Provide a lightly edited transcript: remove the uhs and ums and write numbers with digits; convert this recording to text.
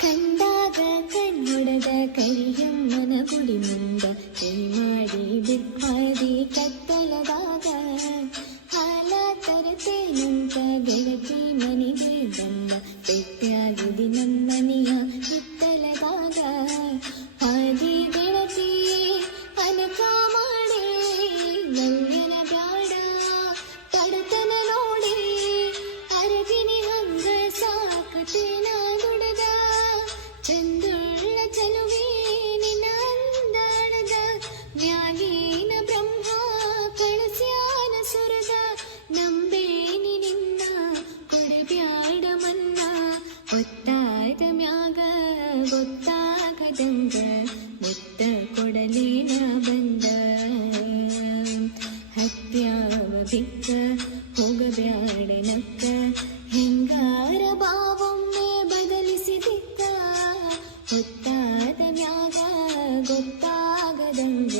ಕಂಡಾಗ ಕಣ್ಣೊಡದ ಕರಿಯಮ್ಮನ ಗುಡಿ ಮುಂದ ಕೈ ಮಾಡಿ ಬಿಟ್ವಾದಿ ಕತ್ತಲದಾಗ ಹಾಲ ತರತೇನಂತ ಗೆಳತಿ ಮನೆಗೆ ಬಂದ ಭೇಟಿಯಾಗಿದಿ ನಮ್ಮನೆಯ ಹಿತ್ತಲದಾಗ ಹಾದಿ ಗೆಳತಿ ಅನಕ ಮಾಡಿ ಮಲ್ಯನ ಬ್ಯಾಡ ತಡತನ ನೋಡಿ ಅರಗಿನಿ ಹಂಗ ಸಾಕತೇನ ದುಡದ ಚಂದುಳ್ಳ ಚಲುವೆ ನಿನ್ನ ಅಂದಾಳದ ಮ್ಯಾಗೇನ ಬ್ರಹ್ಮ ಕಳಸ್ಯಾನ ಸುರದ ನಂಬೇನಿ ನಿನ್ನ ಕೊಡಬ್ಯಾಡ ಮನ್ನ ಗೊತ್ತಾದ ಮ್ಯಾಗ ಗೊತ್ತಾಗದಂಗ ಮುತ್ತ ಕೊಡಲೇನ ಬಂದ ಹತ್ಯಾವ ಬಿಕ್ಕ ಹೋಗಬ್ಯಾಡ ನಕ್ಕ ಹೆಂಗಾರ ಬಾವೊಮ್ಮೆ ಬದಲಿಸಿದಿತ್ತ ಗೊತ್ತಾದ ಮ್ಯಾಗ ಗೊತ್ತಾಗದಂಗ